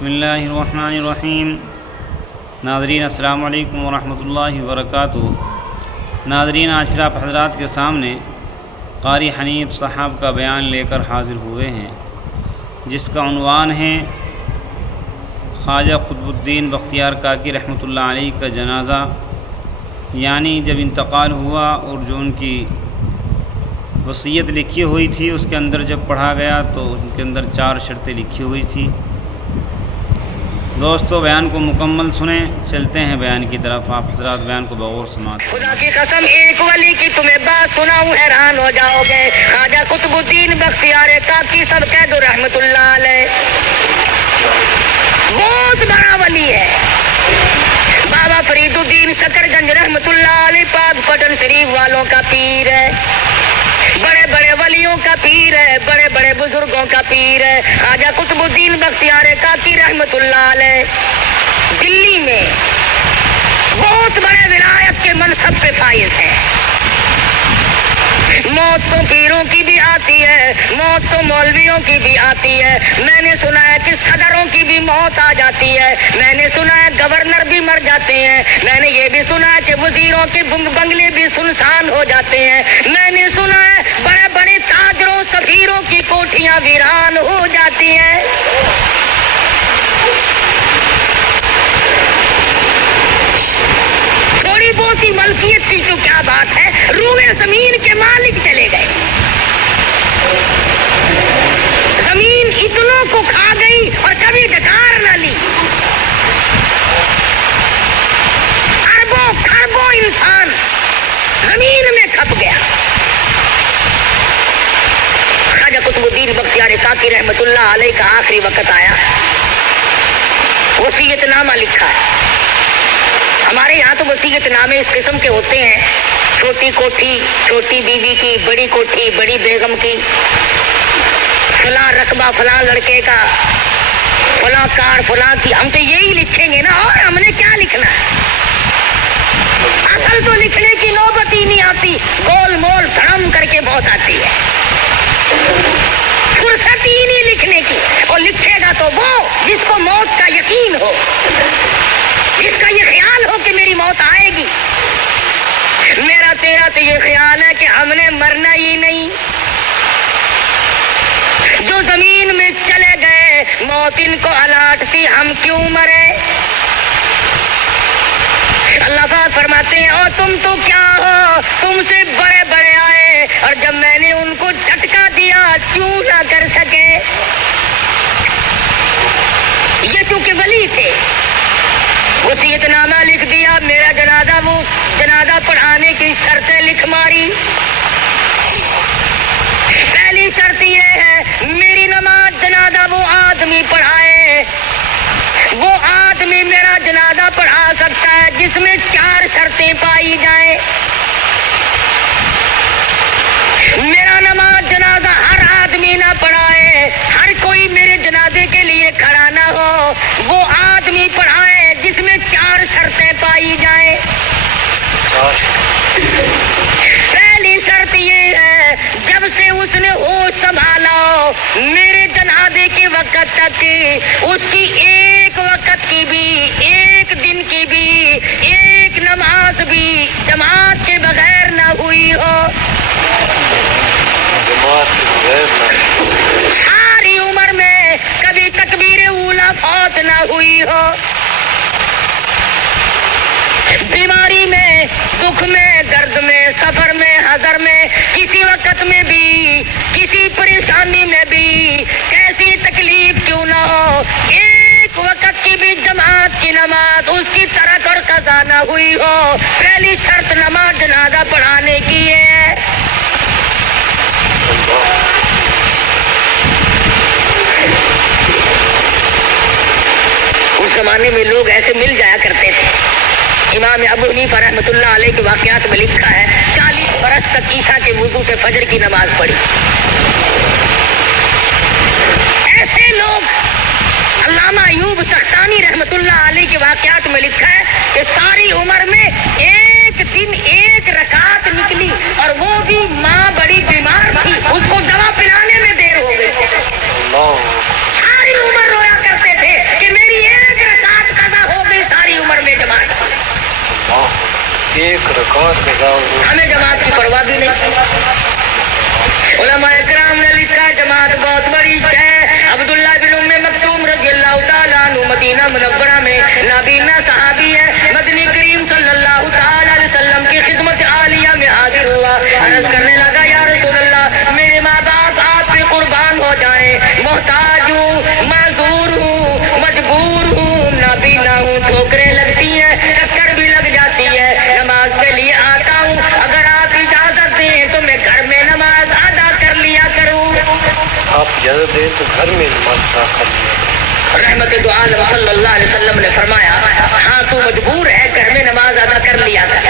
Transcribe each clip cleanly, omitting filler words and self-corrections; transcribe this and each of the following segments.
بسم اللہ الرحمن الرحیم۔ ناظرین السلام علیکم ورحمۃ اللہ وبرکاتہ۔ ناظرین، آج پھر آپ حضرات کے سامنے قاری حنیف صاحب کا بیان لے کر حاضر ہوئے ہیں، جس کا عنوان ہے خواجہ قطب الدین بختیار کاکی رحمۃ اللہ علیہ کا جنازہ، یعنی جب انتقال ہوا اور جو ان کی وصیت لکھی ہوئی تھی اس کے اندر جب پڑھا گیا تو ان کے اندر 4 شرطیں لکھی ہوئی تھی۔ دوستو، بیان کو مکمل سنیں، چلتے ہیں بیان کی طرف، آپ حضرات بیان کو بغور سماعت۔ خدا کی قسم ایک ولی کی تمہیں بات سناؤں حیران ہو جاؤ گے۔ خواجہ قطب الدین بختیار کاکی سب کہہ دو رحمت اللہ علیہ، بہت بڑا ولی ہے۔ بابا فرید الدین شکر گنج رحمت اللہ علیہ پاک پٹن شریف والوں کا پیر ہے، بڑے بڑے ولیوں کا پیر ہے، بڑے بڑے بزرگوں کا پیر ہے۔ خواجہ قطب الدین بختیار کاکی رحمت اللہ علیہ دلی میں بہت بڑے ولایت کے منصب پہ فائز ہے۔ موت تو پیروں کی بھی آتی ہے، موت تو مولویوں کی بھی آتی ہے۔ میں نے سنا ہے کہ صدروں کی بھی موت آ جاتی ہے، میں نے سنا ہے گورنر بھی مر جاتے ہیں، میں نے یہ بھی سنا ہے کہ وزیروں کے بنگلے بھی سنسان ہو جاتے ہیں، میں نے سنا ہے بڑے بڑے تاجروں سفیروں کی کوٹھیاں ویران ہو جاتی ہیں۔ تھوڑی بہت ہی ملکیت کی تو کیا بات ہے، روئے زمین کے مالک چلے گئے۔ زمین اتنوں کو کھا گئی اور کبھی ڈکار نہ لی۔ اربوں خربوں انسان زمین میں کھپ گیا۔ خواجہ قطب الدین بختیار کاکی رحمت اللہ علیہ کا آخری وقت آیا، وصیت نامہ لکھا ہے۔ ہمارے یہاں تو وصیت نامے اس قسم کے ہوتے ہیں، چھوٹی کوٹھی چھوٹی بیوی کی، بڑی کوٹھی بڑی بیگم کی، فلاں رقبہ فلاں لڑکے کا، فلاں کار فلاں کی۔ ہم تو یہی لکھیں گے نا، اور ہم نے کیا لکھنا ہے؟ اصل تو لکھنے کی نوبت ہی نہیں آتی، گول مول دھڑم کر کے بہت آتی ہے، فرصت ہی نہیں لکھنے کی۔ اور لکھے گا تو وہ جس کو موت کا یقین ہو، جس کا یہ خیال ہو کہ میری موت آئے گی۔ میرا تیرا تو یہ خیال ہے کہ ہم نے مرنا ہی نہیں، جو زمین میں چلے گئے موت ان کو الاٹ تھی، ہم کیوں مرے؟ اللہ پاک فرماتے ہیں اور تم تو کیا ہو، تم سے بڑے بڑے آئے اور جب میں نے ان کو جھٹکا دیا کیوں نہ کر سکے؟ یہ چونکہ ولی تھے، وصیت نامہ لکھ دیا، میرا جنازہ وہ جنازہ پڑھانے کی شرطیں لکھ ماری۔ پہلی شرط یہ ہے میری نماز جنازہ وہ آدمی پڑھائے، وہ آدمی میرا جنازہ پڑھا سکتا ہے جس میں 4 شرطیں پائی جائیں۔ میرا نماز جنازہ ہر آدمی نہ پڑھائے، ہر کوئی میرے جنازے کے لیے کھڑا نہ ہو، وہ آدمی پڑھائے جس میں 4 شرطیں پائی جائیں۔ پہلی شرط یہ ہے جب سے اس نے ہوش سنبھالا میرے جنازے کے وقت تک اس کی ایک وقت کی بھی، ایک دن کی بھی، ایک نماز بھی جماعت کے بغیر نہ ہوئی ہو، ساری عمر میں کبھی تکبیر اولیٰ فوت نہ ہوئی ہو، بیماری میں، دکھ میں، درد میں، سفر میں، حضر میں، کسی وقت میں بھی، کسی پریشانی میں بھی، کیسی تکلیف کیوں نہ ہو، ایک وقت کی بھی جماعت کی نماز اس کی ترک اور قضا نہ ہوئی ہو۔ پہلی شرط نماز جنازہ پڑھانے کی ہے۔ اس زمانے میں لوگ ایسے مل جایا کرتے تھے۔ امام ابو حنیفہ رحمۃ اللہ علیہ کے واقعات میں لکھا ہے 40 برس تک عشاء کے وضو سے فجر کی نماز پڑھی۔ ایسے لوگ، علامہ ایوب سختانی رحمۃ اللہ علیہ کے واقعات میں لکھا ہے کہ ساری عمر میں ایک دن ایک رکعت نکلی اور وہ بھی ماں بڑی بیمار تھی، اس کو دوا پلانے میں دیر ہو گئی۔ ساری عمر رویا کرتے تھے کہ ہمیں جماعت کی پرواہ بھی نہیں۔ علماء کرام نے لکھا جماعت بہت بڑی ہے۔ عبداللہ بن ام مکتوم رضی اللہ تعالیٰ عنہ مدینہ منورہ میں نابینا صحابی ہے، مدنی کریم صلی اللہ تعالیٰ علیہ وسلم کی خدمت عالیہ میں حاضر ہوا، عرض کرنے لگا یا رسول اللہ میرے ماں باپ آپ پہ قربان ہو جائیں، محتاج ہوں، معذور ہوں، مجبور ہوں، نابینا ہوں، ٹھوکریں لگتی ہیں، ٹکر بھی لگ جاتی ہے، نماز کے لیے آتا ہوں، اگر آپ اجازت دیں تو میں گھر میں نماز ادا کر لیا کروں۔ آپ اجازت دیں تو گھر میں نماز ادا کر لیا کروں۔ رحمت دو عالم صلی اللہ علیہ وسلم نے فرمایا ہاں تو مجبور ہے گھر میں نماز ادا کر لیا کر۔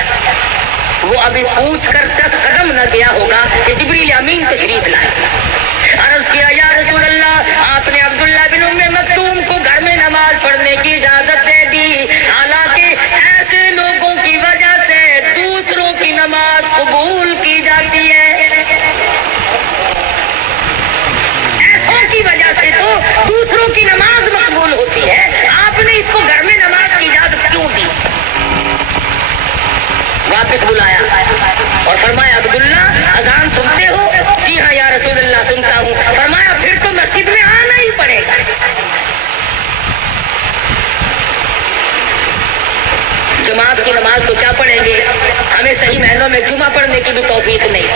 وہ ابھی پوچھ کر 10 قدم نہ گیا ہوگا کہ جبریل امین تشریف لائے۔ عرض کیا یا رسول اللہ آپ نے عبداللہ بن ام مکتوم کو گھر میں نماز پڑھنے کی اجازت دے دی، حالانکہ ایسے لوگوں کی وجہ سے دوسروں کی نماز قبول کی جاتی ہے، ایسوں کی وجہ سے تو دوسروں کی نماز مقبول ہوتی ہے، آپ نے اس کو گھر میں نماز کی اجازت کیوں دی؟ واپس بلایا اور فرمایا عبداللہ اذان سنتے ہو؟ جی ہاں یا رسول اللہ سنتا ہوں۔ فرمایا پھر تو مسجد میں آنا ہی پڑے گا۔ جماعت کی نماز تو کیا پڑھیں گے، ہمیں صحیح معنوں میں جمعہ پڑھنے کی بھی توفیق نہیں۔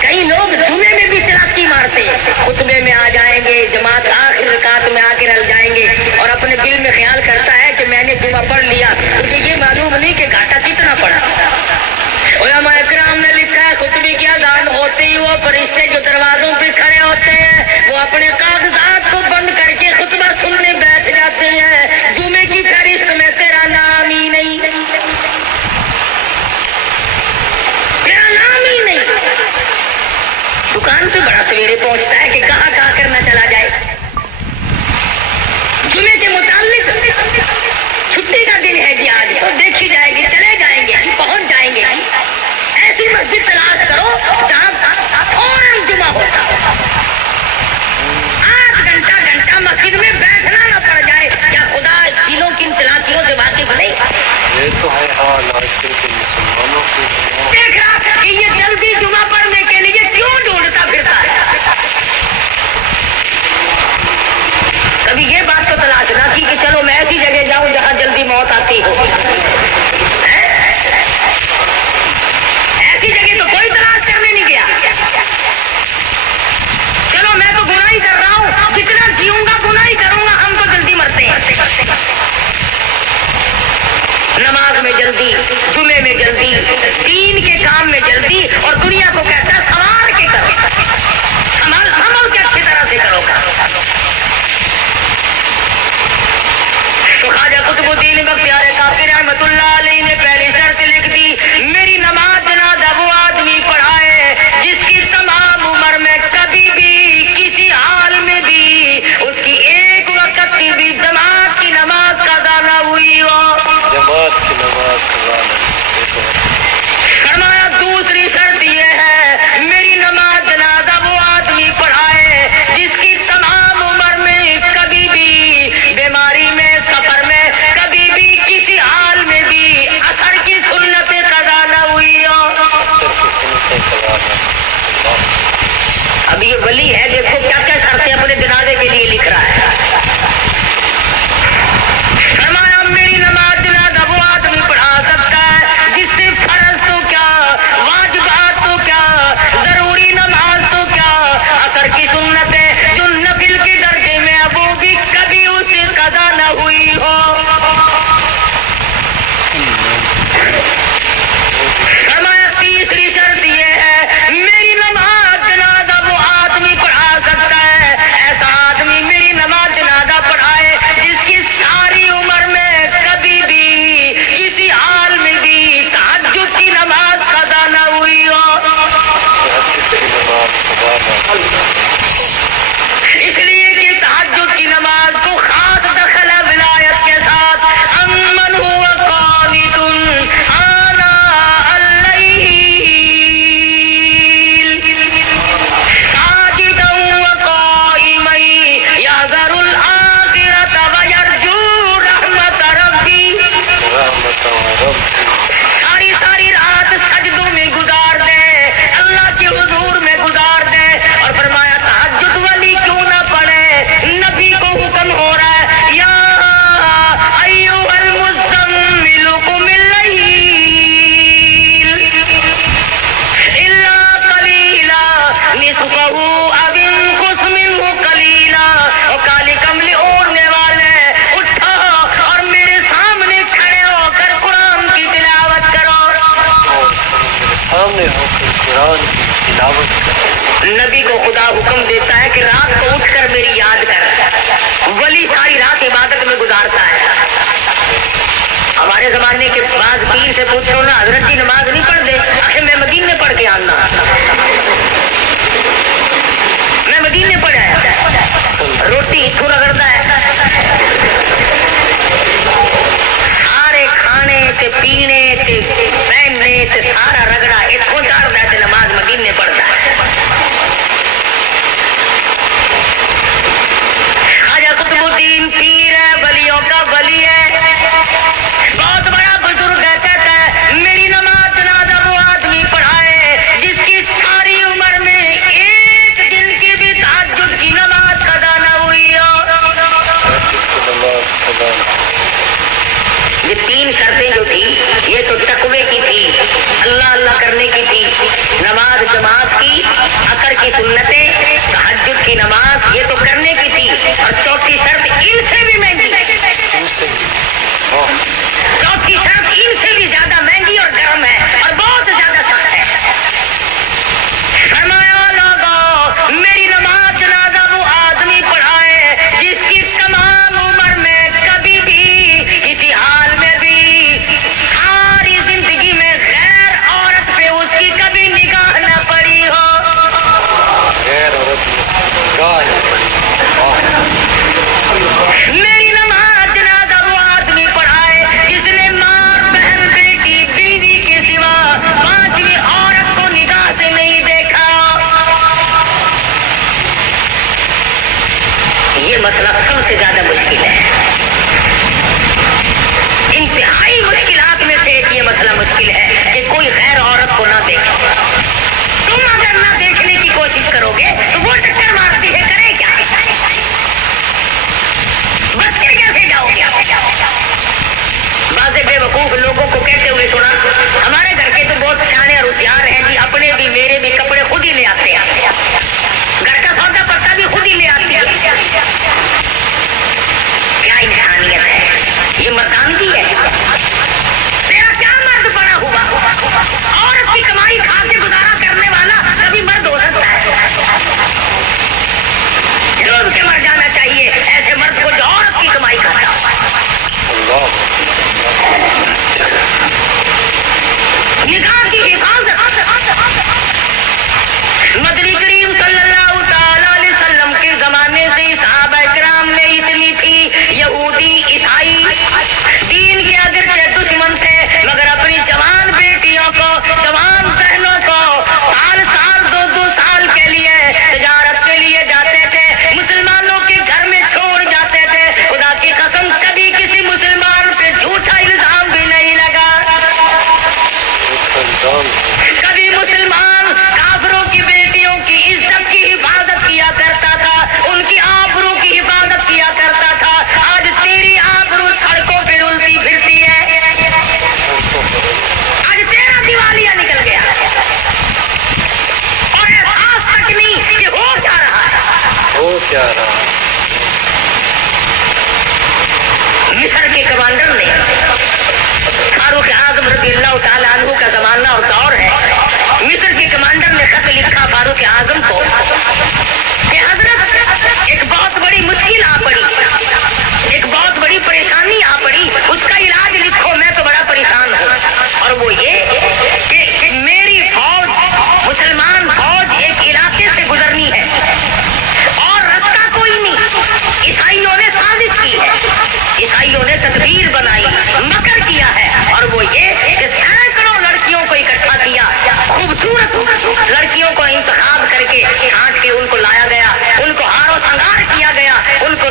کئی لوگ جمعے میں بھی چلاکی مارتے ہیں، خطبے میں آ جائیں گے، جماعت آخر رکعت میں آ کے رل جائیں گے اور اپنے دل میں خیال کرتا ہے کہ میں نے جمعہ پڑھ لیا، مجھے یہ معلوم نہیں کہ گھاٹا کتنا پڑا۔ علماء اکرام نے لکھا ہے خطبے کی اذان ہوتے ہی وہ فرشتے جو دروازوں پہ کھڑے ہوتے ہیں وہ اپنے کاغذات کو بند کر کے خطبہ سننے بیٹھ جاتے ہیں، جمعے کی فہرست میں تیرا نام ہی نہیں، تیرا نام ہی نہیں۔ دکان پہ بڑا سویرے پہنچتا ہے کہ کہاں کرنا چلا جائے، جمعے کے متعلق چھٹی کا دن ہے جی آج تو دیکھی جائے گی، چلے جائیں گے، پہنچ جائیں گے، ایسی مسجد تلاش کرو جہاں فوراً جمعہ ہوتا، 8 گھنٹہ مسجد میں بیٹھنا نہ پڑ جائے۔ کیا خدا چیلوں کی انطلاقیوں سے واقف نہیں؟ یہ تو ہے حال آج کل کے مسلمانوں کے۔ دیکھ رہا کہ یہ جلدی جمعہ پڑھنے کے لیے کیوں ڈھونڈتا پھرتا ہے؟ کبھی یہ بات تو تلاش نہ کی کہ چلو میں ایسی جگہ جاؤں جہاں جلدی موت آتی ہو، ایسی جگہ تو کوئی تلاش کرنے نہیں گیا۔ چلو میں تو گناہ ہی کر رہا ہوں، جتنا جیوں گا گناہ ہی کروں گا، ہم تو جلدی مرتے ہیں۔ نماز میں جلدی، جمعے میں جلدی، دین کے کام میں جلدی، اور دنیا کو کہتا ہے سنوار کے کرو، سنبھل کے اچھی طرح سے کرو۔ تو خواجہ قطب الدین بختیار کاشانی رحمۃ اللہ علیہ نے پہلی شرط لکھ دی میری نماز جنازہ وہ آدمی پڑھائے جس کی تمام عمر میں کبھی بھی کسی حال میں بھی اس کی ایک وقت کی بھی جماعت کی نماز قضا نہ ہوئی ہو۔ جماعت کی نماز قضا نہ ہوئی۔ فرمایا دوسری شرط یہ ہے میری نماز جنازہ وہ آدمی پڑھائے جس کی تمام عمر میں کبھی بھی بیماری میں، سفر میں، کبھی بھی کسی حال میں بھی سونے ہو کر قرآن کی تلاوت کرنے. نبی کو خدا حکم دیتا ہے کہ رات کو اٹھ کر میری یاد کر. ولی ساری رات عبادت میں گزارتا ہے. ہمارے زمانے کے بعد پیر سے پوچھو نا حضرت جی نماز نہیں پڑھ دے. آخر میں مدینے پڑھ کے آنا, میں مدینے پڑھ آیا. روٹی اتھو رگڑتا ہے, سارے کھانے تے پینے تے پہننے تے سارا رگڑا اتھو چڑھتا ہے تے نماز مدینے پڑھتا ہے. خواجہ قطب الدین پیر ہے, ولیوں کا ولی ہے, بہت بڑا بزرگ ہے. کہتا ہے میری نماز جنازہ وہ آدمی پڑھائے جس کی ساری عمر میں ایک دن کی بھی تہجد کی نماز قضا نہ ہوئی ہو. یہ تین شرطیں جو تھی یہ تو تقوی کی تھی, اللہ اللہ کرنے کی تھی, نماز جماعت کی, عصر کی سنتیں, تہجد کی نماز یہ تو کرنے کی تھی, اور چوتھی شرط ان سے بھی مہنگی, چوتھی شرط ان سے بھی زیادہ مہنگی اور گرم ہے اور بہت زیادہ سخت ہے. فرمایا لوگوں میری نماز جنازہ وہ آدمی پڑھائے جس کی تمام عمر میں کبھی بھی کسی حال میں بھی ساری زندگی میں غیر عورت پہ اس کی کبھی نگاہ نہ پڑی ہو. غیر عورت میں اس کی نگاہ نہ پڑی. میری نماز جنازہ وہ آدمی پڑھائے جس نے ماں, بہن, بیٹی, بیوی کے سوا پانچویں عورت کو نگاہ سے نہیں دیکھا. یہ مسئلہ سب سے زیادہ مشکل ہے. انتہائی مشکلات میں سے ایک یہ مسئلہ مشکل ہے کہ کوئی غیر عورت کو نہ دیکھے. تم اگر نہ دیکھنے کی کوشش کرو گے تو وہ ٹکر مارتی ہے, کرے کیا, بچ کے کیسے جاؤ گے. بعض بے وقوف لوگوں کو کہتے ہوئے سنا, ہمارے گھر کے تو بہت سیانے اور ہوشیار ہیں جی, اپنے بھی میرے بھی کپڑے خود ہی لے آتے ہیں, گھر کا سودا پتا بھی خود ہی لے آتے ہیں. کیا انسانیت ہے, یہ مردانگی ہے. تیرا کیا مرد بنا ہوا, عورت کی کمائی کھا کے گزارا کرنے والا کبھی مرد ہو سکتا ہے؟ ڈر کے مر جانا چاہیے ایسے مرد کو جو عورت کی کمائی کھاتا ہے. نگاہ کی حفاظت مدنی کریم صلی اللہ تعالی علیہ وسلم کے زمانے سے صحابہ کرام میں اتنی تھی. یہودی عیسائی دین کے اگرچہ دشمن تھے مگر اپنی جوان بیٹیوں کو, جوان بہنوں کو سال سال 2-2 سال کے لیے تجارت کے لیے جاتے تھے, مسلمانوں کے گھر میں چھوڑ جاتے تھے. خدا کی قسم کبھی کسی مسلمان پہ جھوٹا الزام بھی نہیں لگا. کبھی مسلمان کافروں کی بیٹیوں کی عزت کی حفاظت کیا کرتا تھا, ان کی آبرو کی حفاظت کیا کرتا تھا. آج تیری آبرو سڑکوں پہ رلتی پھرتی ہے, آج تیرا دیوالیہ نکل گیا اور احساس تک نہیں کہ ہو کیا رہا ہے. ہو کیا رہا. مصر کے کمانڈر نے, فاروق اعظم رضی اللہ تعالیٰ عنہ کا زمانہ اور دور ہے, مصر کے کمانڈر نے خط لکھا فاروق اعظم کو کہ حضرت ایک بہت بڑی مشکل آ پڑی, ایک بہت بڑی پریشانی آ پڑی, اس کا علاج لکھو, میں تو بڑا پریشان ہوں. اور وہ یہ کہ میری فوج, مسلمان فوج ایک علاقے سے گزرنی ہے اور رستہ کوئی نہیں. عیسائیوں نے سازش کی ہے, عیسائیوں نے تدبیر بنائی, مکر کیا ہے, اور وہ یہ کہ سینکڑوں لڑکیوں کو اکٹھا کیا, خوبصورت لڑکیوں کو انتخاب کر کے چھانٹ کے ان کو لایا گیا, ان کو ہار و سنگار کیا گیا, ان کو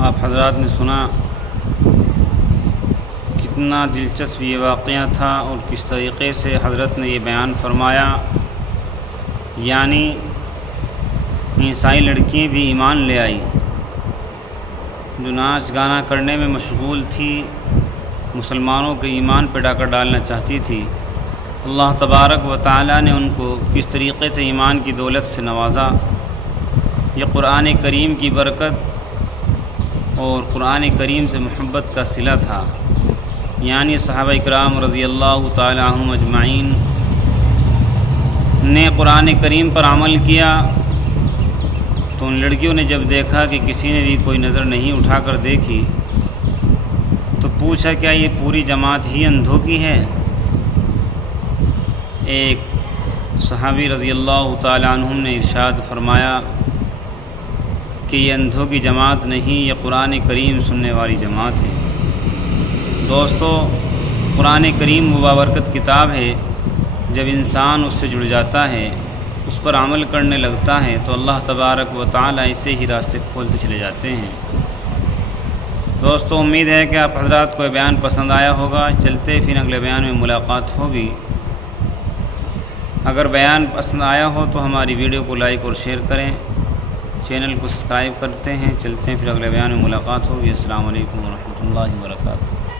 آپ حضرات نے سنا کتنا دلچسپ یہ واقعہ تھا اور کس طریقے سے حضرت نے یہ بیان فرمایا، یعنی عیسائی لڑکیاں بھی ایمان لے آئی جو ناچ گانا کرنے میں مشغول تھی، مسلمانوں کے ایمان پہ ڈاکہ ڈالنا چاہتی تھی۔ اللہ تبارک و تعالیٰ نے ان کو کس طریقے سے ایمان کی دولت سے نوازا۔ یہ قرآن کریم کی برکت اور قرآن کریم سے محبت کا صلہ تھا، یعنی صحابہ کرام رضی اللہ تعالیٰ عنہم اجمعین نے قرآن کریم پر عمل کیا، تو ان لڑکیوں نے جب دیکھا کہ کسی نے بھی کوئی نظر نہیں اٹھا کر دیکھی تو پوچھا کیا یہ پوری جماعت ہی اندھوں کی ہے؟ ایک صحابی رضی اللہ تعالیٰ عنہم نے ارشاد فرمایا کہ یہ اندھوں کی جماعت نہیں، یہ قرآن کریم سننے والی جماعت ہے۔ دوستو، قرآن کریم وہ بابرکت کتاب ہے، جب انسان اس سے جڑ جاتا ہے، اس پر عمل کرنے لگتا ہے تو اللہ تبارک و تعالیٰ اسے ہی راستے کھولتے چلے جاتے ہیں۔ دوستو، امید ہے کہ آپ حضرات کو یہ بیان پسند آیا ہوگا۔ چلتے پھر اگلے بیان میں ملاقات ہوگی۔ اگر بیان پسند آیا ہو تو ہماری ویڈیو کو لائک اور شیئر کریں، چینل کو سبسکرائب کرتے ہیں۔ چلتے ہیں پھر اگلے بیان میں ملاقات ہوگی۔ السلام علیکم ورحمۃ اللہ وبرکاتہ۔